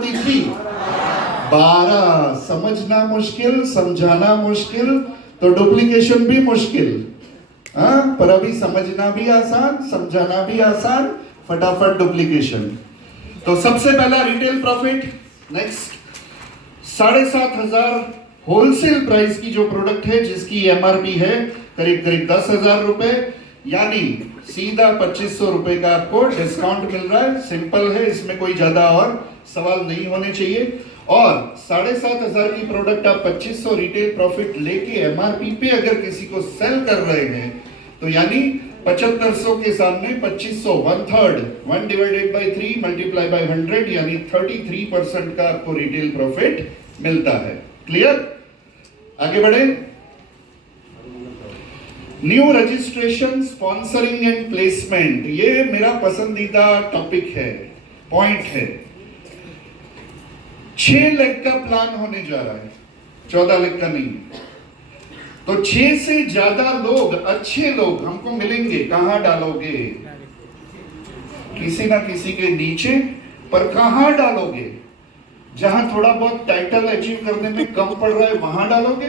होती थी 12। समझना मुश्किल, समझाना मुश्किल, तो डुप्लीकेशन भी मुश्किल। हाँ, पर अभी समझना भी आसान, समझाना भी आसान, फटाफट डुप्लीकेशन। तो सबसे पहला retail profit. Next 7,500 wholesale price की जो प्रोडक्ट है जिसकी एमआरपी है करीब करीब 10,000 रुपए, यानी सीधा 2,500 रुपए का आपको डिस्काउंट मिल रहा है। सिंपल है, इसमें कोई ज्यादा और सवाल नहीं होने चाहिए। और 7,500 की प्रोडक्ट आप 2,500 रिटेल प्रॉफिट लेके एमआरपी पे अगर किसी को सेल कर रहे हैं तो यानी 7,500 के सामने 2,500 1/3 1 डिवाइडेड बाय 3 मल्टीप्लाई बाय 100 यानी 33% का आपको रिटेल प्रॉफिट मिलता है। क्लियर? आगे बढ़े। New registration, sponsoring and placement, ये मेरा पसंदीदा टॉपिक है, पॉइंट है। 6 लाख का प्लान होने जा रहा है, 14 लाख का नहीं। तो 6 से ज्यादा लोग, अच्छे लोग हमको मिलेंगे। कहां डालोगे? किसी ना किसी के नीचे, पर कहां डालोगे? जहां थोड़ा बहुत टाइटल अचीव करने में कम पड़ रहा है वहां डालोगे?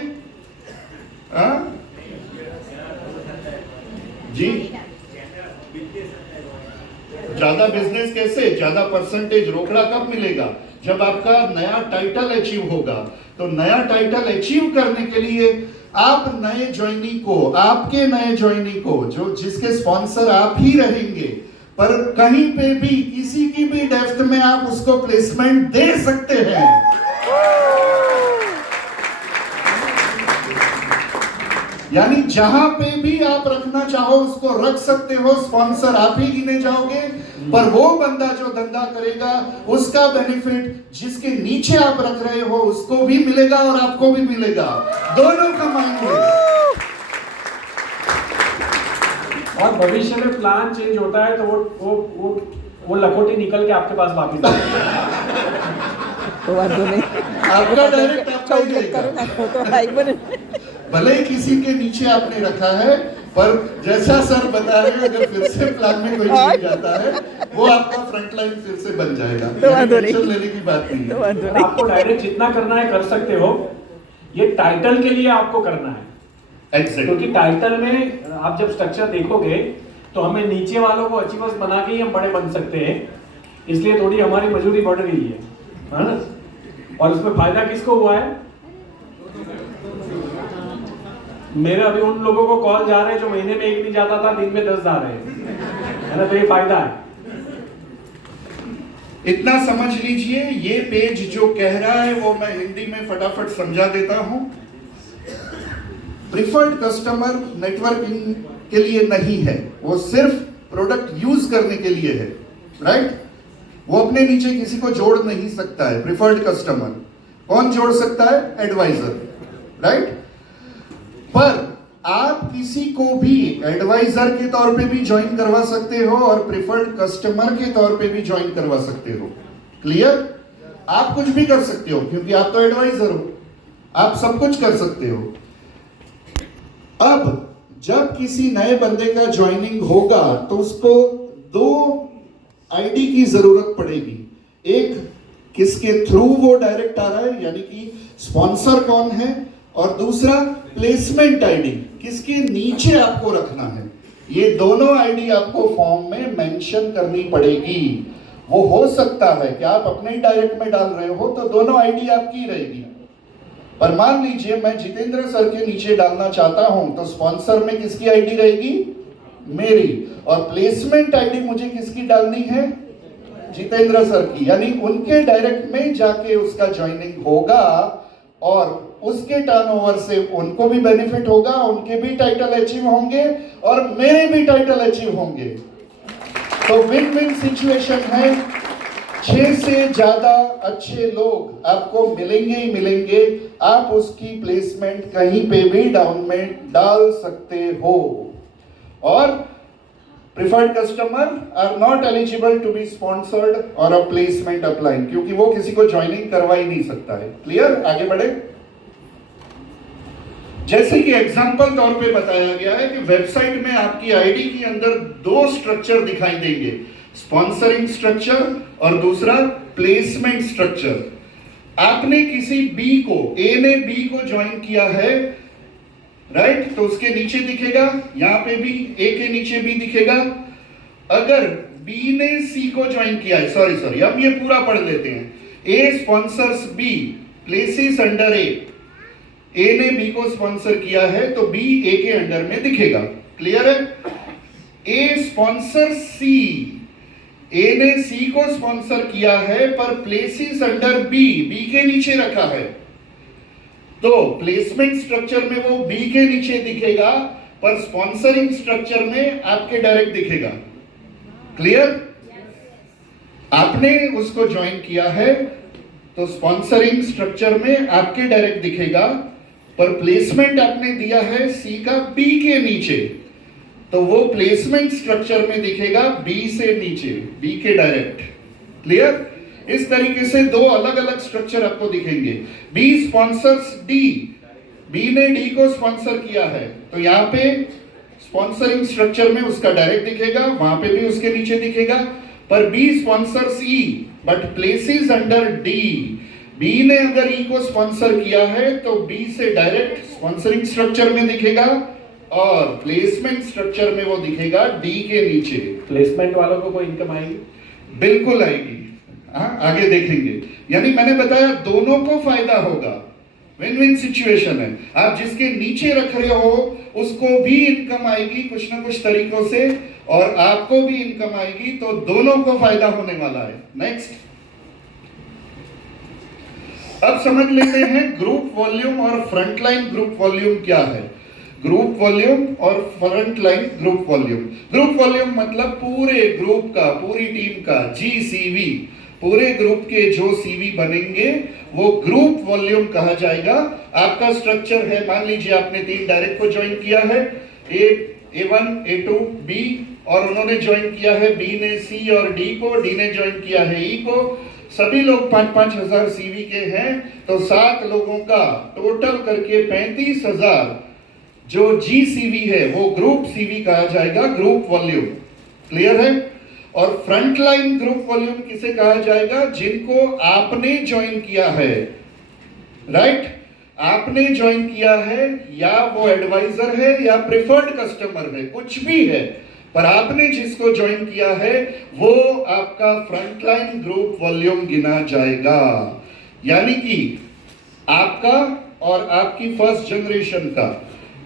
जी, ज्यादा बिजनेस कैसे? ज्यादा परसेंटेज रोकड़ा कब मिलेगा? जब आपका नया टाइटल अचीव होगा। तो नया टाइटल अचीव करने के लिए आप नए ज्वाइनी को, आपके नए ज्वाइनी को, जो जिसके स्पॉन्सर आप ही रहेंगे, पर कहीं पे भी किसी की भी डेप्थ में आप उसको प्लेसमेंट दे सकते हैं। यानी जहां पे भी आप रखना चाहो उसको रख सकते हो। स्पॉन्सर आप ही गिने जाओगे, पर वो बंदा जो धंधा करेगा उसका बेनिफिट जिसके नीचे आप रख रहे हो उसको भी मिलेगा और आपको भी मिलेगा, दोनों कमाएंगे। और भविष्य में प्लान चेंज होता है तो वो लखोटी निकल के आपके पास वापस आपका डायरेक्ट आपका ही जाएगा। भले ही किसी के नीचे आपने रखा है, पर जैसा सर बता रहे हैं अगर फिर से प्लान में कोई चेंज आता है वो आपका फ्रंट लाइन फिर से बन जाएगा। टेंशन लेने की बात नहीं है। आपको डायरेक्ट जितना करना है कर सकते हो, ये टाइटल के लिए आपको करना है। क्योंकि टाइटल में आप जब स्ट्रक्चर देखोगे तो हमें नीचे वालों को अचीवर्स बना के ही हम बड़े बन सकते हैं, इसलिए थोड़ी हमारी मजदूरी बढ़ गई है ना? और उसमें फायदा किसको हुआ है? मेरे अभी उन लोगों को कॉल जा रहे हैं जो महीने में 1 नहीं जाता था, दिन में 10 जा रहे हैं, है ना? तो ये फायदा है। इतना समझ लीजिए, ये पेज जो कह रहा है वो मैं हिंदी में फटाफट समझा देता हूं। प्रिफर्ड कस्टमर नेटवर्किंग के लिए नहीं है, वो सिर्फ प्रोडक्ट यूज करने के लिए है, राइट? वो अपने नीचे किसी को जोड़ नहीं सकता है। प्रिफर्ड कस्टमर कौन जोड़ सकता है? Advisor, right? पर आप किसी को भी एडवाइजर के तौर पे भी ज्वाइन करवा सकते हो और प्रिफर्ड कस्टमर के तौर पे भी ज्वाइन करवा सकते हो। क्लियर? आप कुछ भी कर सकते हो क्योंकि आप तो एडवाइजर हो, आप सब कुछ कर सकते हो। अब जब किसी नए बंदे का ज्वाइनिंग होगा तो उसको 2 आईडी की जरूरत पड़ेगी। एक, किसके थ्रू वो डायरेक्ट आ रहा है, यानी कि स्पॉन्सर कौन है, और दूसरा प्लेसमेंट आईडी, किसके नीचे आपको रखना है। ये दोनों आईडी आपको फॉर्म में मेंशन करनी पड़ेगी। वो हो सकता है कि आप अपने ही डायरेक्ट में डाल रहे हो तो दोनों आईडी आपकी रहेगी, पर मान लीजिए मैं जितेंद्र सर के नीचे डालना चाहता हूं तो स्पॉन्सर में किसकी आईडी रहेगी? मेरी। और प्लेसमेंट आईडी मुझे किसकी डालनी है? जितेंद्र सर की। यानी उनके डायरेक्ट में जाके उसका ज्वाइनिंग होगा और उसके टर्नओवर से उनको भी बेनिफिट होगा, उनके भी टाइटल अचीव होंगे और मेरे भी टाइटल अचीव होंगे। तो विन विन सिचुएशन है। 6 से ज्यादा अच्छे लोग आपको मिलेंगे ही मिलेंगे। आप उसकी प्लेसमेंट कहीं पे भी डाउन में डाल सकते हो। और preferred customer are not eligible to be sponsored और अ प्लेसमेंट अप्लाइंग, क्योंकि वो किसी को ज्वाइनिंग करवा ही नहीं सकता है। क्लियर? आगे बढ़े। जैसे कि एग्जांपल तौर पे बताया गया है कि वेबसाइट में आपकी आईडी के अंदर 2 स्ट्रक्चर दिखाई देंगे। स्पॉन्सरिंग स्ट्रक्चर और दूसरा प्लेसमेंट स्ट्रक्चर। आपने किसी बी को, ए ने बी को ज्वाइन किया है, राइट, तो उसके नीचे दिखेगा, यहां पे भी ए के नीचे भी दिखेगा। अगर बी ने सी को ज्वाइन किया है, सॉरी अब ये पूरा पढ़ लेते हैं। ए स्पॉन्सर्स बी, प्लेसेस अंडर ए ने बी को स्पॉन्सर किया है तो बी ए के अंडर में दिखेगा। क्लियर है? ए स्पॉन्सर सी, ए ने सी को स्पॉन्सर किया है पर प्लेसेस अंडर बी, बी के नीचे रखा है, तो प्लेसमेंट स्ट्रक्चर में वो बी के नीचे दिखेगा पर स्पॉन्सरिंग स्ट्रक्चर में आपके डायरेक्ट दिखेगा। क्लियर? आपने उसको ज्वाइन किया है तो स्पॉन्सरिंग स्ट्रक्चर में आपके डायरेक्ट दिखेगा, पर प्लेसमेंट आपने दिया है सी का बी के नीचे, तो वो प्लेसमेंट स्ट्रक्चर में दिखेगा बी से नीचे, बी के डायरेक्ट। क्लियर? इस तरीके से दो अलग अलग स्ट्रक्चर आपको दिखेंगे। बी स्पॉन्सर्स डी, बी ने डी को स्पॉन्सर किया है तो यहां पे स्पॉन्सरिंग स्ट्रक्चर में उसका डायरेक्ट दिखेगा, वहां पे भी उसके नीचे दिखेगा। पर B sponsors E but places under D, B ने अगर ई को स्पॉन्सर किया है तो बी से डायरेक्ट स्पॉन्सरिंग स्ट्रक्चर में दिखेगा और प्लेसमेंट स्ट्रक्चर में वो दिखेगा डी के नीचे। प्लेसमेंट वालों को कोई इनकम आएगी? बिल्कुल आएगी, आगे देखेंगे। यानी मैंने बताया दोनों को फायदा होगा, विन विन सिचुएशन है। आप जिसके नीचे रख रहे हो उसको भी इनकम आएगी कुछ ना कुछ तरीकों से और आपको भी इनकम आएगी, तो दोनों को फायदा होने वाला है। नेक्स्ट, अब समझ लेते हैं ग्रुप वॉल्यूम और फ्रंटलाइन ग्रुप वॉल्यूम क्या है। ग्रुप वॉल्यूम और frontline group volume. Group volume मतलब पूरे ग्रुप का, पूरी टीम का, जीसीवी, पूरे ग्रुप के जो सीवी बनेंगे वो ग्रुप वॉल्यूम कहा जाएगा। आपका स्ट्रक्चर है, मान लीजिए आपने 3 डायरेक्ट को ज्वाइन किया है, A1, A2, B, और उन्होंने ज्वाइन किया है बी ने सी और डी को, डी ने ज्वाइन किया है ई को। सभी लोग 5-5 हजार सीवी के हैं, तो 7 लोगों का टोटल करके 35,000 जो जीसीवी है वो ग्रुप सीवी कहा जाएगा, ग्रुप वॉल्यूम। क्लियर है? और फ्रंटलाइन ग्रुप वॉल्यूम किसे कहा जाएगा? जिनको आपने ज्वाइन किया है, राइट? आपने ज्वाइन किया है, या वो एडवाइजर है या प्रेफर्ड कस्टमर है, कुछ भी है, पर आपने जिसको ज्वाइन किया है वो आपका फ्रंटलाइन ग्रुप वॉल्यूम गिना जाएगा। यानी कि आपका और आपकी फर्स्ट जनरेशन का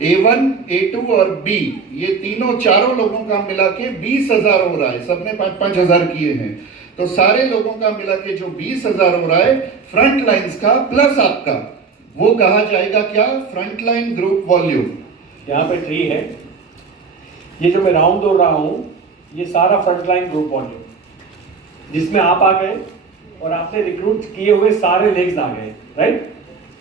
A1, A2 और B, ये तीनों चारों लोगों का मिला के 20,000 हो रहा है। सबने 5-5 हजार किए हैं, तो सारे लोगों का मिला के जो 20,000 हो रहा है फ्रंट लाइन्स का प्लस आपका, वो कहा जाएगा क्या? Frontline group volume. यहाँ पे ट्री है, ये जो मैं राउंड दौड़ रहा हूँ ये सारा फ्रंटलाइन ग्रुप वॉल्यूम, जिसमें आप आ गए और आपने रिक्रूट किए हुए सारे लेग्स आ गए, राइट?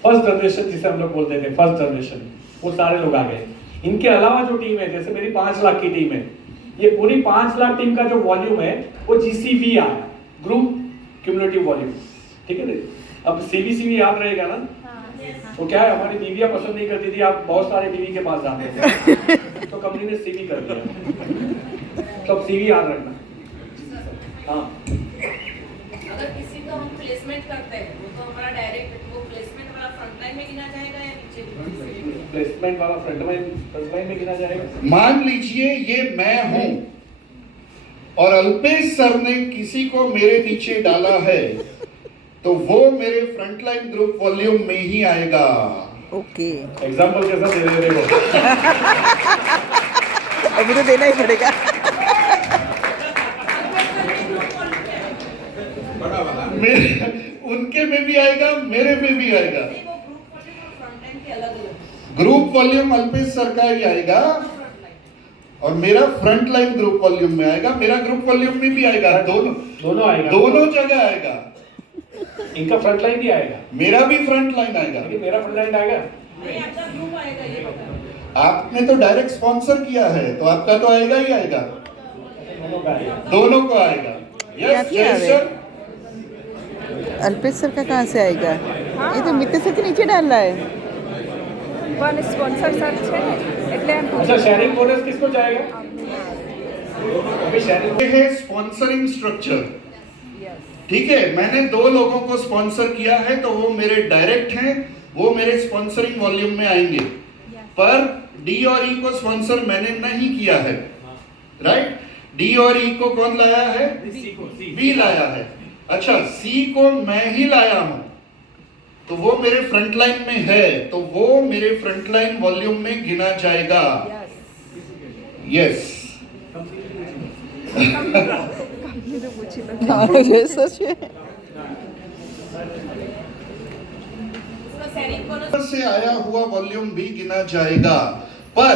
फर्स्ट जनरेशन जिसे हम लोग बोलते थे, फर्स्ट जनरेशन, वो सारे लोग आ गए। इनके अलावा जो टीम है, जैसे मेरी 5 लाख की टीम है, ये पूरी 5 लाख टीम का जो वॉल्यूम है वो जीसीवी आया, ग्रुप क्यूमुलेटिव वॉल्यूम। ठीक है? अब सीवी याद रहेगा ना? तो क्या है, हमारी बीवियां पसंद नहीं करती थी आप बहुत सारे बीवी के पास जाते थे, तो कंपनी ने सीवी कर दिया। तो सीवी याद रखना। हाँ, अगर किसी को हम प्लेसमेंट करते हैं तो हमारा डायरेक्ट वो प्लेसमेंट वाला फ्रंटलाइन में गिना जाएगा या नीचे? प्लेसमेंट वाला फ्रंटलाइन में गिना जाएगा। मान लीजिए ये मैं हूं और अल्पेश सर ने किसी को मेरे नीचे डाला है, तो वो मेरे फ्रंटलाइन ग्रुप वॉल्यूम में ही आएगा। ओके, एग्जांपल कैसा दे रहे हो? अभी तो देना ही पड़ेगा। मेरे उनके में भी आएगा, मेरे में भी आएगा। वो ग्रुप वॉल्यूम और फ्रंटलाइन के अलग-अलग। ग्रुप वॉल्यूम अल्पेश सर का ही आएगा और मेरा फ्रंटलाइन ग्रुप वॉल्यूम में आएगा, मेरा ग्रुप वॉल्यूम में भी आएगा, दोनों आएगा, दोनों जगह आएगा। इनका फ्रंटलाइन भी आएगा, मेरा भी फ्रंटलाइन आएगा। लेकिन मेरा फ्रंटलाइन आएगा, नहीं आपका ग्रुप आएगा, ये बता। आपने तो डायरेक्ट स्पॉन्सर किया है तो आपका तो आएगा ही आएगा, दोनों का आएगा। दोनों को आएगा। यस सर, अल्पेश सर का कहाँ से आएगा? ये तो मित्र सर के नीचे डाल रहा है। પણ સ્પોન્સર સર છે ને એટલે એમ अच्छा, शेयरिंग बोनस किसको जाएगा? अभी शेयरिंग ये है स्पॉन्सरिंग स्ट्रक्चर। ठीक है, मैंने 2 लोगों को स्पॉन्सर किया है तो वो मेरे डायरेक्ट हैं, वो मेरे स्पॉन्सरिंग वॉल्यूम में आएंगे। पर डी और ई को स्पॉन्सर मैंने नहीं किया है, राइट? डी और ई को कौन लाया है? बी लाया है। अच्छा, सी को मैं ही लाया हूं, तो वो मेरे फ्रंट लाइन में है, तो वो मेरे फ्रंट लाइन वॉल्यूम में गिना जाएगा। यस। हाँ, ये सच है। उसका शेयरिंग बोनस से आया हुआ वॉल्यूम भी गिना जाएगा। पर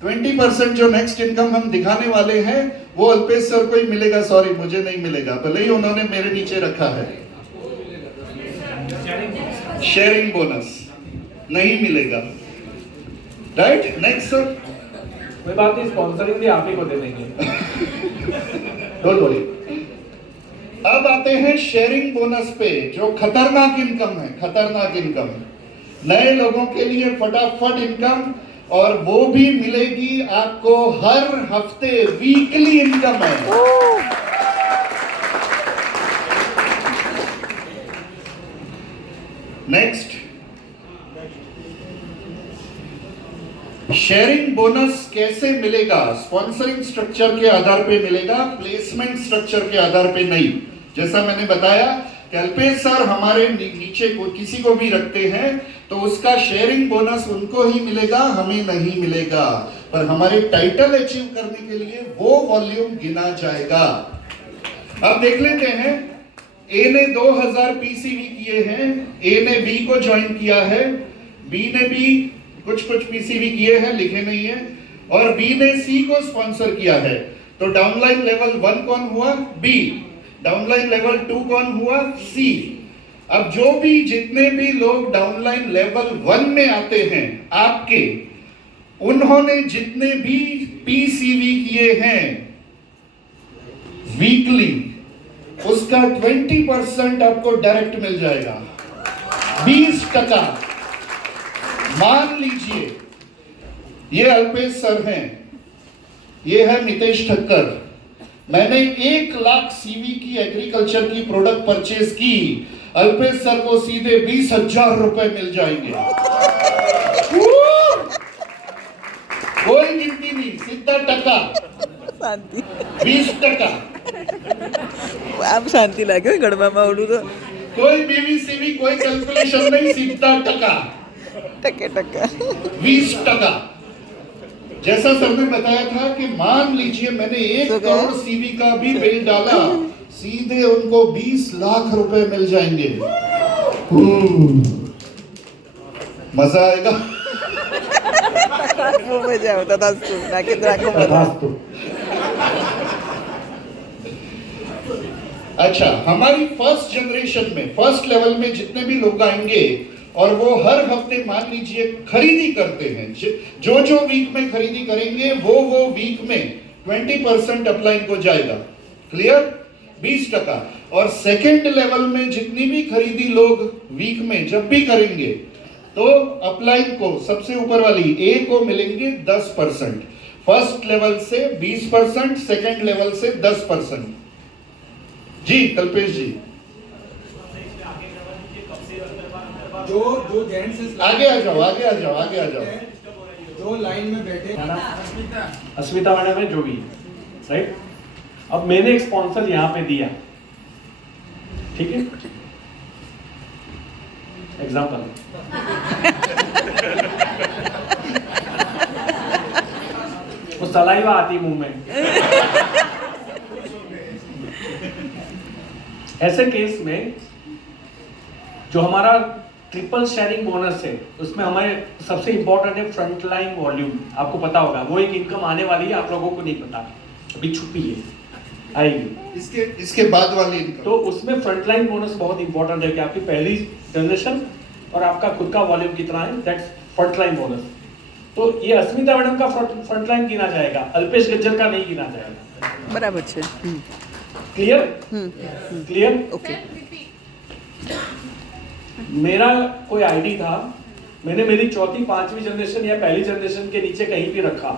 20% जो नेक्स्ट इनकम हम दिखाने वाले हैं वो अल्पेश सर को ही मिलेगा, सॉरी मुझे नहीं मिलेगा, भले ही उन्होंने मेरे नीचे रखा है। शेयरिंग बोनस नहीं मिलेगा, राइट? Next sir. कोई बात नहीं, स्पॉन्सरिंग भी आप ही को दे देंगे। Don't worry. अब आते हैं शेयरिंग बोनस पे, जो खतरनाक इनकम है, खतरनाक इनकम। नए लोगों के लिए फटाफट इनकम, और वो भी मिलेगी आपको हर हफ्ते, वीकली इनकम है। नेक्स्ट, शेयरिंग बोनस कैसे मिलेगा? स्पॉन्सरिंग स्ट्रक्चर के आधार पे मिलेगा, प्लेसमेंट स्ट्रक्चर के आधार पे नहीं। जैसा मैंने बताया कि अल्पेश सर हमारे नीचे को किसी को भी रखते हैं तो उसका शेयरिंग बोनस उनको ही मिलेगा, हमें नहीं मिलेगा। पर हमारे टाइटल अचीव करने के लिए वो वॉल्यूम गिना जाएगा। अब देख लेते हैं, ए ने 2000 पीसीवी किए हैं, ए ने बी को ज्वाइन किया है, बी ने भी कुछ पीसीवी किए हैं, लिखे नहीं है, और बी ने सी को स्पॉन्सर किया है। तो डाउनलाइन लेवल 1 कौन हुआ? बी। डाउनलाइन लेवल 2 कौन हुआ? सी। अब जो भी जितने भी लोग डाउनलाइन लेवल 1 में आते हैं आपके, उन्होंने जितने भी पीसीवी किए हैं वीकली, उसका 20% आपको डायरेक्ट मिल जाएगा, 20%। मान लीजिए ये अल्पेश सर हैं, ये है मितेश ठक्कर, मैंने 1 लाख सीवी की एग्रीकल्चर की प्रोडक्ट परचेज की, अल्पेश सर को सीधे 20,000 रुपए मिल जाएंगे। कोई गिनती नहीं, सीधा टका, शांति। 20%। आप शांति लागे गड़बा में उड़ू तो कोई बीवीसीवी, कोई कैलकुलेशन नहीं, सीधा टका, टके टका। 20%। जैसा सर ने बताया था कि मान लीजिए मैंने 1 करोड़ सीवी का भी बिल डाला, सीधे उनको 20 लाख रुपए मिल जाएंगे। मजा आएगा। वो मजा होता था ना कि राखो मजा। अच्छा, हमारी फर्स्ट जनरेशन में, फर्स्ट लेवल में जितने भी लोग आएंगे और वो हर हफ्ते मान लीजिए खरीदी करते हैं, जो वीक में खरीदी करेंगे वो वीक में 20% अपलाइन को जाएगा। क्लियर? 20%। और सेकेंड लेवल में जितनी भी खरीदी लोग वीक में जब भी करेंगे तो अपलाइन को, सबसे ऊपर वाली ए को मिलेंगे 10%। फर्स्ट लेवल से 20%, सेकेंड लेवल से 10%। जी कल्पेश जी, जो जेंट्स आगे आ जाओ। जो लाइन में बैठे, अस्मिता मैडम है जो भी, राइट? अब मैंने एक स्पॉन्सर यहाँ पे दिया, ठीक है, एग्जाम्पल। वो सलाइवा आती मुंह में। ऐसे केस में जो हमारा ट्रिपल शेयरिंग बोनस है, उसमें हमें सबसे इंपॉर्टेंट है फ्रंट लाइन वॉल्यूम। आपको पता होगा वो एक इनकम आने वाली है, आप लोगों को नहीं पता, अभी छुपी है, आएगी। इसके बाद वाली इनकम, तो उसमें फ्रंट लाइन बोनस बहुत इंपॉर्टेंट है कि आपकी पहली जनरेशन और आपका खुद का वॉल्यूम कितना है, दैट्स फ्रंट लाइन बोनस। तो ये अस्मिता मैडम का फ्रंट लाइन गिना जाएगा, अल्पेश गज्जर का नहीं गिना जाएगा। बराबर है। क्लियर? क्लियर? ओके। मेरा कोई आईडी था, मैंने मेरी चौथी 5वीं जनरेशन या पहली जनरेशन के नीचे कहीं भी रखा,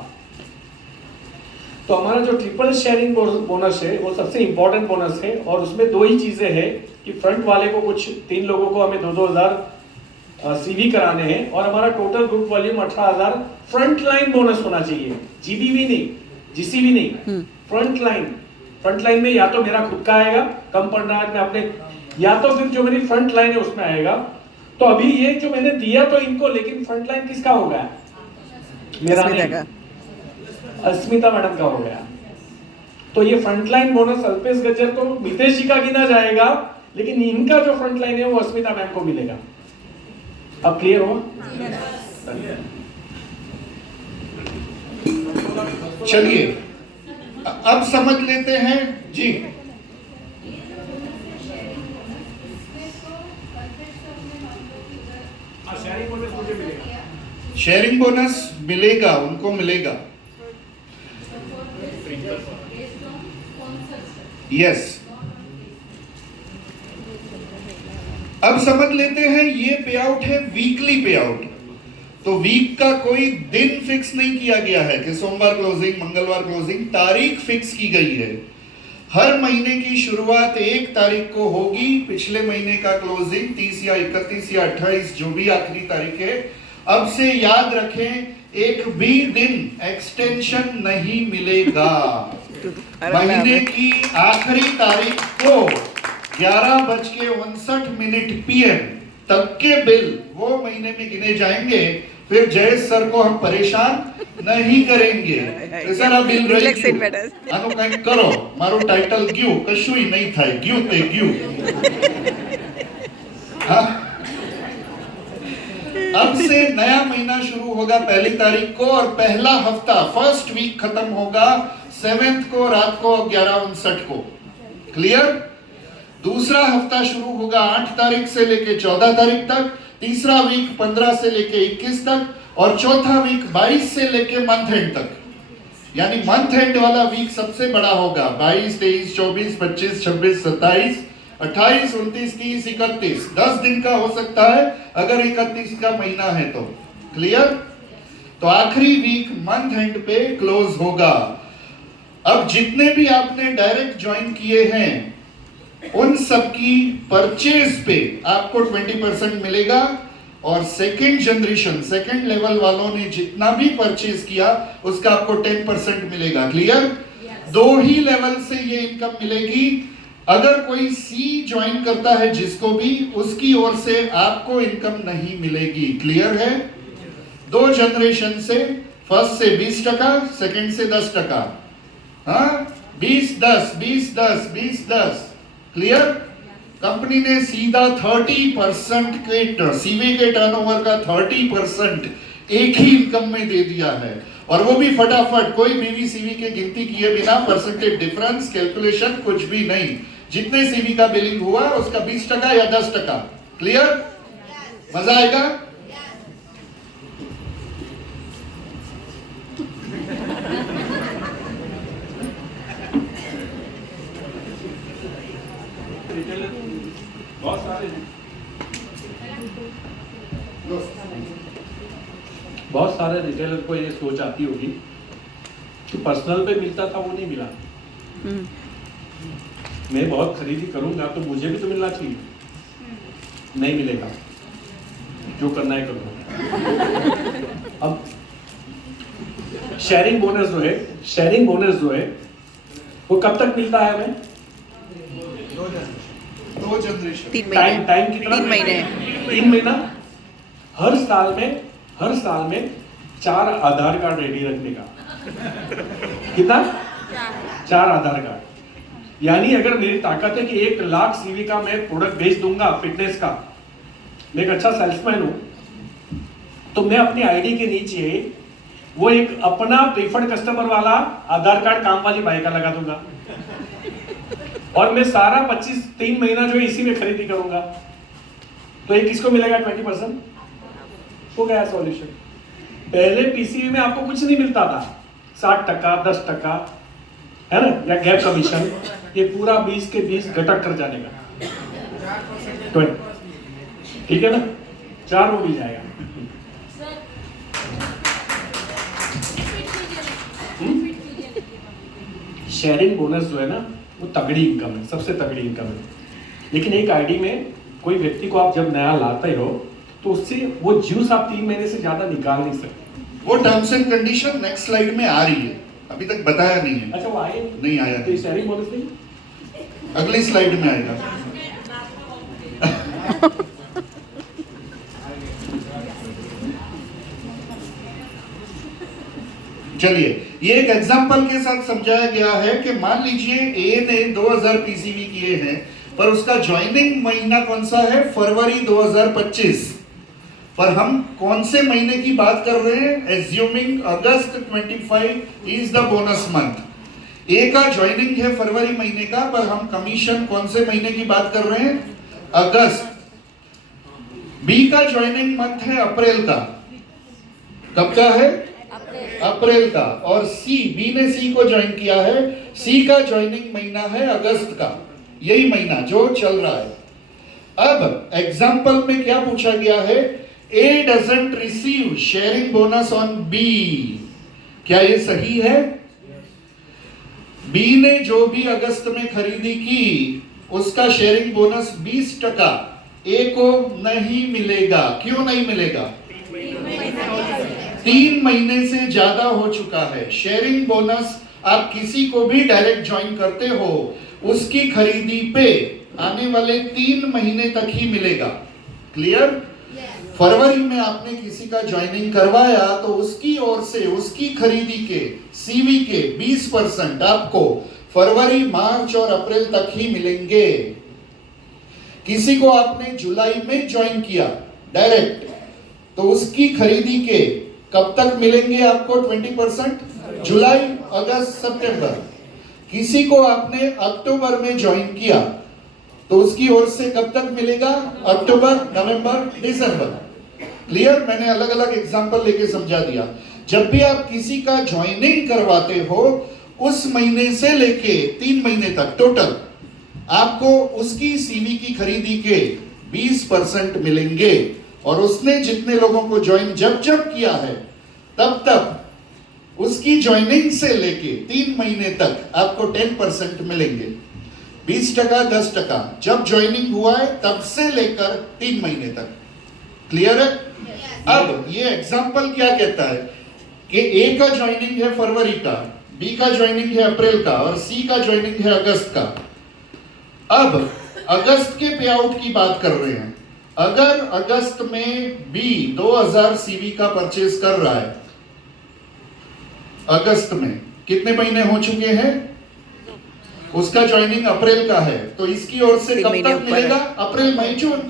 तो तो हमारा जो ट्रिपल शेयरिंग बोनस है वो सबसे इंपॉर्टेंट बोनस है, और उसमें दो ही चीजें हैं कि फ्रंट वाले को कुछ 3 लोगों को हमें 2,000 सीवी कराने हैं, और हमारा total group volume 18,000 front line bonus होना चाहिए, जीबीवी नहीं, जीसीवी नहीं, फ्रंट लाइन में या तो मेरा खुद का आएगा कम पड़ रहा है मैं अपने, या तो फिर जो मेरी फ्रंट लाइन है उसमें आएगा। तो अभी ये जो मैंने दिया तो इनको, लेकिन फ्रंट लाइन किसका हो गया? मेरा नहीं, अस्मिता मैडम का हो गया। तो ये फ्रंटलाइन बोनस अल्पेश गज्जर को मितेश जी का गिना जाएगा, लेकिन इनका जो फ्रंटलाइन है वो अस्मिता मैम को मिलेगा। अब क्लियर हुआ? चलिए अब समझ लेते हैं जी। शेयरिंग बोनस मिलेगा, उनको मिलेगा। यस, अब समझ लेते हैं ये पे आउट है वीकली पे आउट। तो वीक का कोई दिन फिक्स नहीं किया गया है कि सोमवार क्लोजिंग, मंगलवार क्लोजिंग, तारीख फिक्स की गई है। हर महीने की शुरुआत 1 तारीख को होगी, पिछले महीने का क्लोजिंग 30 या 31 या 28 जो भी आखिरी तारीख है। अब से याद रखें एक भी दिन एक्सटेंशन नहीं मिलेगा। महीने की आखिरी तारीख को 11:59 PM तक के बिल वो महीने में गिने जाएंगे। फिर जयेश सर को हम परेशान नहीं करेंगे। सर आप बिल रही आनो कहीं करो, मारो टाइटल क्यों कशु ही नहीं था, क्यों ते क्यों। हाँ, अब से नया महीना शुरू होगा 1 तारीख को, और पहला हफ्ता फर्स्ट वीक खत्म होगा 7 को रात को 11:59 को। क्लियर? दूसरा हफ्ता शुरू होगा 8 तारीख से लेके 14 तारीख तक, तीसरा वीक 15 से लेके 21 तक, और चौथा वीक 22 से लेके मंथ एंड तक। यानी मंथ एंड वाला वीक सबसे बड़ा होगा। 22, 23, 24, 25, 26, 27, 28, 29, 30, 31 10 दिन का हो सकता है अगर 31 का महीना है तो। क्लियर? तो आखिरी वीक मंथ एंड पे क्लोज होगा। अब जितने भी आपने डायरेक्ट ज्वाइन किए हैं उन सब की परचेज पे आपको 20% मिलेगा, और सेकेंड जनरेशन सेकेंड लेवल वालों ने जितना भी परचेज किया उसका आपको 10% मिलेगा। क्लियर? दो ही लेवल से ये इनकम मिलेगी। अगर कोई सी ज्वाइन करता है जिसको भी, उसकी ओर से आपको इनकम नहीं मिलेगी। क्लियर है? 2 जनरेशन से, फर्स्ट से 20%, सेकेंड से 10%। हाँ, 20-10, 20-10, 20-10। क्लियर? कंपनी ने सीधा 30% के सीवी के टर्नओवर का 30% एक ही इनकम में दे दिया है, और वो भी फटाफट, कोई बीवी सीवी के गिनती किए बिना, परसेंटेज डिफरेंस कैलकुलेशन कुछ भी नहीं। जितने सीवी का बिलिंग हुआ उसका 20% या 10%। क्लियर? मजा आएगा? बहुत सारे रिटेलर को ये सोच आती होगी कि पर्सनल पे मिलता था वो नहीं मिला, मैं बहुत खरीदी करूंगा तो मुझे भी तो मिलना चाहिए। नहीं मिलेगा, जो करना है करो। अब शेयरिंग बोनस जो है वो कब तक मिलता है हमें? 2 जनरेशन। 3 महीने। टाइम कितना? 3 महीने। 3 महीना। हर साल में 4 आधार कार्ड रेडी रखने का। कितना? 4 आधार कार्ड। यानी अगर मेरी ताकत है कि 1 लाख सीवी का मैं प्रोडक्ट बेच दूंगा फिटनेस का, मैं एक अच्छा सेल्समैन हूं, तो मैं अपनी आईडी के नीचे वो एक अपना प्रीफर्ड कस्टमर वाला आधार कार्ड काम वाली बाई का लगा दूंगा, और मैं सारा 3 महीना जो है इसी में खरीदी करूंगा। तो ये किसको मिलेगा? 20%। हो गया सॉल्यूशन। पहले पीसीबी में आपको कुछ नहीं मिलता था, 60%, 10%, है ना, या गैप कमीशन, ये पूरा 20 के 20 घटक कर जाने का। तो ठीक है ना, 4 हो भी जाएगा। शेयरिंग बोनस जो है ना वो तगड़ी इनकम है, सबसे तगड़ी इनकम है। लेकिन एक आईडी में कोई व्यक्ति को आप जब नया लाते हो तो उससे वो जूस आप 3 महीने से ज्यादा निकाल नहीं सकते। वो terms and condition next slide में आ रही है, अभी तक बताया नहीं है। अच्छा वो आए नहीं आया, तो शेयरिंग बोनस नहीं, अगली स्लाइड में आएगा। चलिए, ये एक एग्जांपल के साथ समझाया गया है कि मान लीजिए ए ने 2000 पीसीवी किए हैं, पर उसका ज्वाइनिंग महीना कौन सा है? फरवरी 2025। पर हम कौन से महीने की बात कर रहे हैं? Assuming August 25 is the bonus month. A का ज्वाइनिंग है फरवरी महीने का, पर हम कमीशन कौन से महीने की बात कर रहे हैं? अगस्त। बी का ज्वाइनिंग मंथ है अप्रैल का। कब का है? अप्रैल का। और सी, बी ने सी को ज्वाइन किया है, सी का ज्वाइनिंग महीना है अगस्त का, यही महीना जो चल रहा है। अब एग्जाम्पल में क्या पूछा गया है? A doesn't receive sharing bonus on B. क्या ये सही है? बी ने जो भी अगस्त में खरीदी की उसका शेयरिंग बोनस 20% ए को नहीं मिलेगा। क्यों नहीं मिलेगा? 3 महीने से ज्यादा हो चुका है। शेयरिंग बोनस आप किसी को भी डायरेक्ट ज्वाइन करते हो, उसकी खरीदी पे आने वाले 3 महीने तक ही मिलेगा। क्लियर? फरवरी में आपने किसी का ज्वाइनिंग करवाया तो उसकी ओर से उसकी खरीदी के सीवी के 20% आपको फरवरी, मार्च और अप्रैल तक ही मिलेंगे। किसी को आपने जुलाई में ज्वाइन किया डायरेक्ट, तो उसकी खरीदी के कब तक मिलेंगे आपको 20%? जुलाई, अगस्त, सितंबर। किसी को आपने अक्टूबर में ज्वाइन किया तो उसकी ओर से कब तक मिलेगा? अक्टूबर, नवंबर, दिसंबर। क्लियर? मैंने अलग अलग एग्जांपल लेके समझा दिया। जब भी आप किसी का ज्वाइनिंग करवाते हो, उस महीने से लेके 3 महीने तक टोटल आपको उसकी सीवी की खरीदी के 20% मिलेंगे। और उसने जितने लोगों को ज्वाइन जब किया है, तब तक उसकी ज्वाइनिंग से लेके 3 महीने तक आपको 10% मिलेंगे। 20%, 10% जब ज्वाइनिंग हुआ है तब से लेकर 3 महीने तक। क्लियर है? अब ये एग्जांपल क्या कहता है कि ए का ज्वाइनिंग है फरवरी का, बी का ज्वाइनिंग है अप्रैल का और सी का ज्वाइनिंग है अगस्त का। अब अगस्त के पे आउट की बात कर रहे हैं। अगर अगस्त में बी 2000 सीवी का परचेज कर रहा है, अगस्त में कितने महीने हो चुके हैं? उसका ज्वाइनिंग अप्रैल का है, तो इसकी ओर से कब तक मिलेगा? अप्रैल, मई, जून।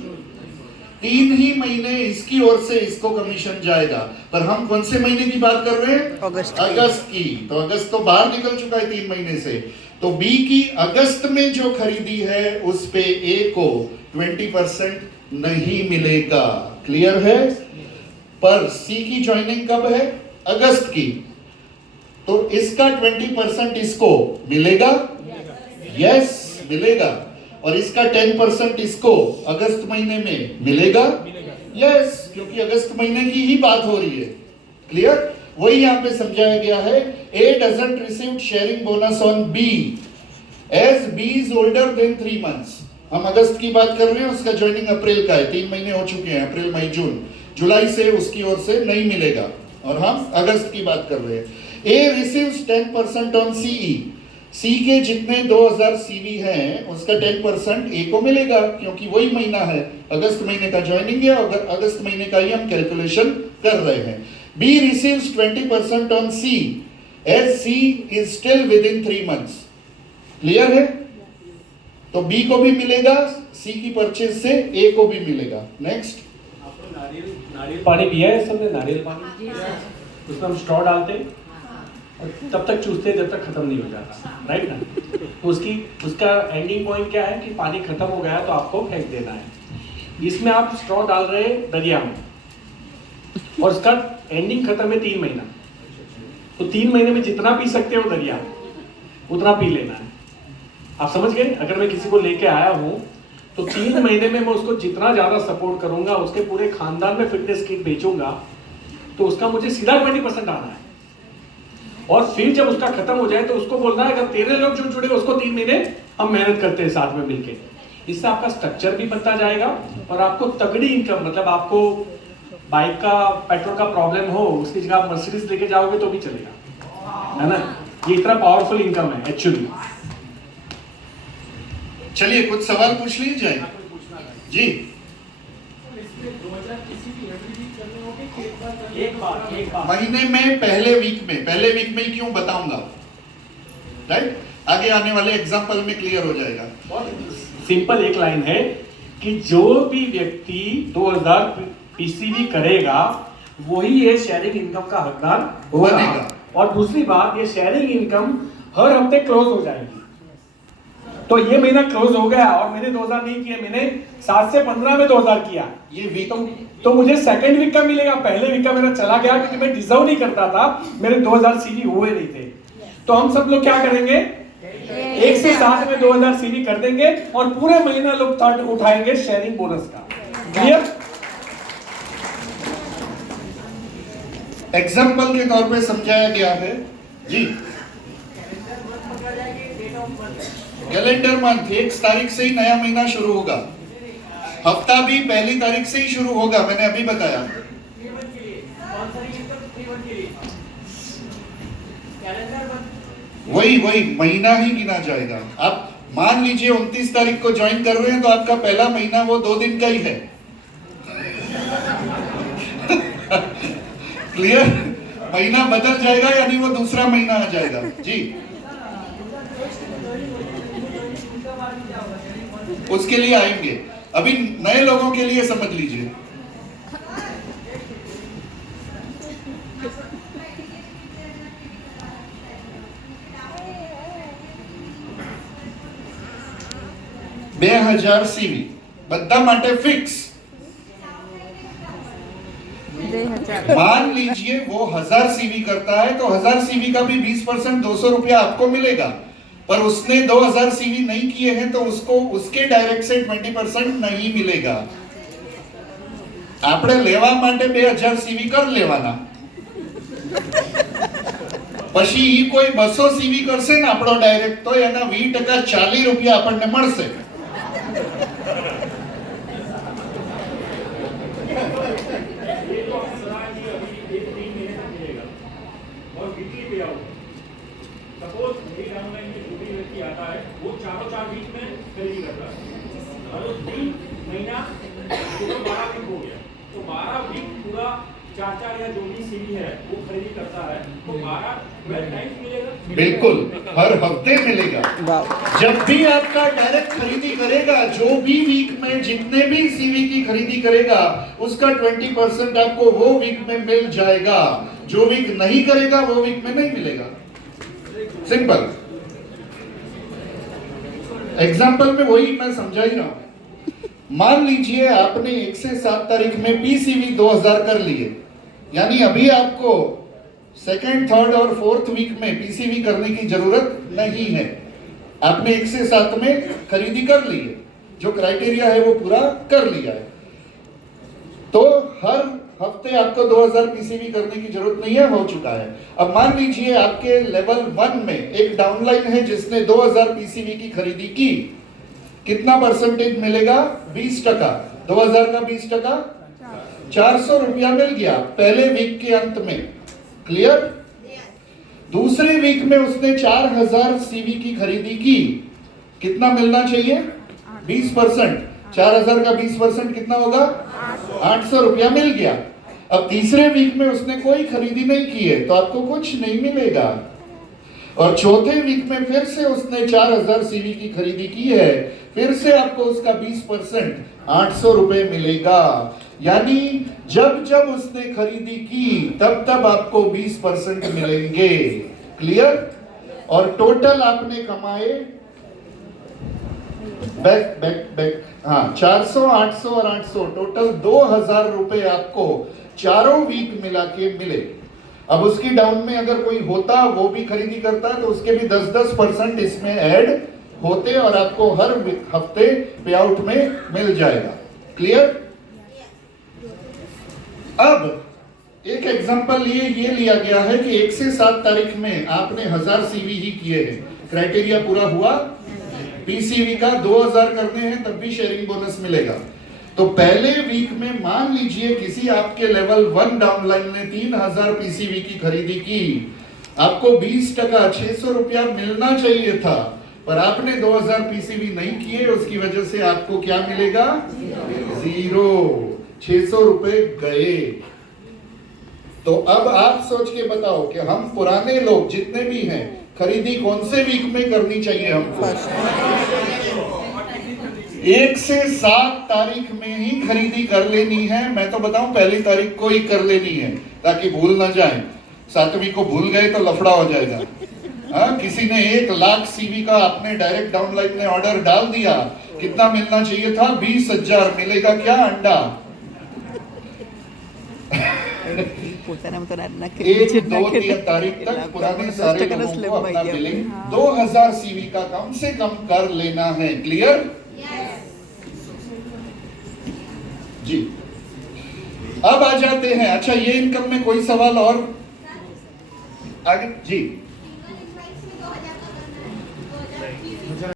3 ही महीने इसकी ओर से इसको कमीशन जाएगा। पर हम कौन से महीने की बात कर रहे हैं? अगस्त की। तो अगस्त तो बाहर निकल चुका है 3 महीने से। तो बी की अगस्त में जो खरीदी है उस पे ए को 20% नहीं मिलेगा। क्लियर है? पर सी की ज्वाइनिंग कब है? अगस्त की। तो इसका 20% इसको मिलेगा? यस, मिलेगा। और इसका 10% इसको अगस्त महीने में मिलेगा? यस, क्योंकि अगस्त महीने की ही बात हो रही है। क्लियर? वही यहां पे समझाया गया है। A doesn't receive sharing bonus on B as B is older than 3 months. हम अगस्त की बात कर रहे हैं, उसका ज्वाइनिंग अप्रैल का है, 3 महीने हो चुके हैं, अप्रैल, मई, जून। जुलाई से उसकी ओर से नहीं मिलेगा और हम अगस्त की बात कर रहे हैं। ए रिसीव्स 10% ऑन सीई। सी के जितने 2000 सीवी हैं उसका 10% ए को मिलेगा, क्योंकि वही महीना है, अगस्त महीने का ज्वाइनिंग है और अगस्त महीने का ही हम कैलकुलेशन कर रहे हैं। B receives 20% on C as C is still within 3 months. Clear है? तो बी को भी मिलेगा, सी की परचेज से ए को भी मिलेगा। नेक्स्ट, नारियल पानी पिया है सबने? नारियल पानी उसमें हम स्ट्रॉ डालते हैं और तब तक चूसते हैं जब तक खत्म नहीं हो जाता, राइट ना? तो उसका एंडिंग पॉइंट क्या है कि पानी खत्म हो गया तो आपको फेंक देना है। इसमें आप स्ट्रॉ डाल रहे हैं दरिया में और उसका एंडिंग खत्म है 3 महीना। तो 3 महीने में जितना पी सकते हो दरिया उतना पी लेना है। आप समझ गए? अगर मैं किसी को लेके आया हूं तो 3 महीने में मैं उसको जितना ज्यादा सपोर्ट करूंगा, उसके पूरे खानदान में फिटनेस किट बेचूंगा, तो उसका मुझे सीधा 20% आना है। और फिर जब उसका खत्म हो जाए तो उसको बोलना है अगर तेरे लोग जो जुड़े उसको 3 महीने हम मेहनत करते हैं साथ में मिलके। इससे आपका स्ट्रक्चर भी बनता जाएगा और आपको तगड़ी इनकम, मतलब आपको बाइक का पेट्रोल का प्रॉब्लम हो उसकी जगह आप मर्सिडीज लेके जाओगे तो भी चलेगा, है ना। ये इतना पावरफुल इनकम है एक्चुअली। चलिए कुछ सवाल पूछ लीजिए जी। एक बार महीने में पहले वीक में ही क्यों बताऊंगा, राइट। आगे आने वाले एग्जांपल में क्लियर हो जाएगा। बहुत सिंपल एक लाइन है कि जो भी व्यक्ति 2000 पीसीवी करेगा वही ये शेयरिंग इनकम का हकदार बनेगा। होगा। और दूसरी बात, ये शेयरिंग इनकम हर हफ्ते क्लोज हो जाएगी। तो ये महीना क्लोज हो गया और मैंने 2000 नहीं किया, मैंने 7 से 15 में 2000 किया, ये वीक तो मुझे सेकंड वीक का मिलेगा। पहले वीक का मेरा चला गया क्योंकि मैं डिजर्व नहीं करता था, मेरे 2000 सीवी हुए नहीं थे। तो हम सब लोग क्या करेंगे, 1 से 7 में 2000 सीवी कर देंगे और पूरे महीना लोग थर्ड उठाएंगे शेयरिंग बोनस का। क्लियर? एग्जाम्पल के तौर पे समझाया गया है जी। कैलेंडर मंथ 1 तारीख से ही नया महीना शुरू होगा, हफ्ता भी पहली तारीख से ही शुरू होगा, मैंने अभी बताया। वही महीना ही गिना जाएगा। आप मान लीजिए 29 तारीख को ज्वाइन कर रहे हैं तो आपका पहला महीना वो 2 दिन का ही है। क्लियर? महीना बदल जाएगा यानी वो दूसरा महीना आ जाएगा जी। उसके लिए आएंगे, अभी नए लोगों के लिए समझ लीजिए। हजार सीवी બધા માટે फिक्स। मान लीजिए वो 1000 सीवी करता है तो 1000 सीवी का भी 20% 200 रुपया आपको मिलेगा, पर उसने 2000 सीवी नहीं किए हैं तो उसको उसके डायरेक्ट से 20% नहीं मिलेगा। આપણે લેવા માટે 2000 सीवी कर લેવાના, પછી ઈ કોઈ 200 सीवी કરશે ને આપણો ડાયરેક્ટ તો એના 20% 40 રૂપિયા આપણને મળશે। सपोज मेरी डाउनलाइन में जो भी व्यक्ति आता है वो चारों 4 वीक में खरीदी करता है और 3 महीना टोटल 12 वीक हो गया, तो 12 वीक पूरा 4 या जो भी सीवी है वो खरीदी करता है तो 12 टाइम्स मिलेगा। बिल्कुल, हर हफ्ते मिलेगा। जब भी आपका डायरेक्ट खरीदी करेगा, जो भी वीक में जितने भी सीवी की खरीदी करेगा उसका 20% आपको वो वीक में मिल जाएगा। जो वीक नहीं करेगा वो वीक में नहीं मिलेगा। सिंपल एग्जाम्पल में वही मैं समझा ही रहा हूं। मान लीजिए आपने 1 से 7 तारीख में पीसीवी 2000 कर लिए, यानी अभी आपको सेकंड, थर्ड और फोर्थ वीक में पीसीवी करने की जरूरत नहीं है। आपने 1 से 7 में खरीदी कर ली है, जो क्राइटेरिया है वो पूरा कर लिया है, तो हर हफ्ते आपको 2000 पीसीवी करने की जरूरत नहीं है, हो चुका है। अब मान लीजिए आपके लेवल 1 में एक डाउनलाइन है जिसने 2000 पीसीवी की खरीदी की, कितना परसेंटेज मिलेगा? 20%। 2000 का 20%, 400 रुपया मिल गया पहले वीक के अंत में। क्लियर? दूसरे वीक में उसने 4000 सीवी की खरीदी की, कितना मिलना चाहिए? 20%। 4000 का 20% कितना होगा? 800 रुपया मिल गया। अब तीसरे वीक में उसने कोई खरीदी नहीं की है तो आपको कुछ नहीं मिलेगा, और चौथे वीक में फिर से उसने 4000 सीवी की खरीदी की है, फिर से आपको उसका 20% 800 रुपए मिलेगा। यानी जब जब उसने खरीदी की तब तब आपको 20% मिलेंगे। क्लियर? और टोटल आपने कमाए बैक 400, 800 और 800, टोटल 2000 रुपए आपको चारों वीक मिला के मिले। अब उसकी डाउन में अगर कोई होता, वो भी खरीदी करता, तो उसके भी 10% इसमें ऐड होते और आपको हर हफ्ते पे आउट में मिल जाएगा। क्लियर? अब एक एग्जांपल ये लिया गया है कि 1 से 7 तारीख में आपने 1000 सीवी ही किए हैं, क्राइटेरिया पूरा हुआ, पीसीवी का 2000 करने हैं तब भी शेयरिंग बोनस मिलेगा। तो पहले वीक में मान लीजिए किसी आपके लेवल 1 डाउनलाइन ने 3000 पीसीवी की खरीदी की, आपको 20% 600 रुपया मिलना चाहिए था, पर आपने 2000 पीसीवी नहीं किए, उसकी वजह से आपको क्या मिलेगा? 0। 600 रुपए गए। तो अब आप सोच के बताओ कि हम पुराने लोग जितने भी हैं, खरीदी कौन से वीक में करनी चाहिए हमको? 1 से 7 तारीख में ही खरीदी कर लेनी है। मैं तो बताऊं पहली तारीख को ही कर लेनी है ताकि भूल ना जाए। 7वीं को भूल गए तो लफड़ा हो जाएगा। हाँ, किसी ने 1 लाख सीवी का आपने डायरेक्ट डाउनलाइन में ऑर्डर डाल दिया, कितना मिलना चाहिए था? 20,000। मिलेगा क्या? अंडा। 1, 2, 3 तारीख तक पुराने सारे लोगों को अपना बिलिंग 2000 सीवी का कम से कम कर लेना है। क्लियर? जी। अब आ जाते हैं, अच्छा ये इनकम में कोई सवाल और आगे? जी